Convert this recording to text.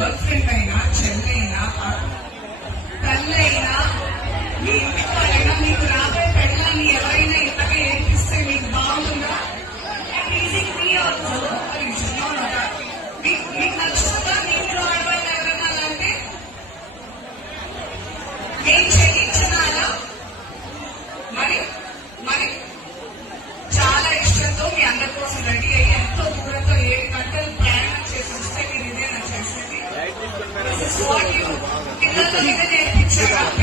Pode sentar, Thank you.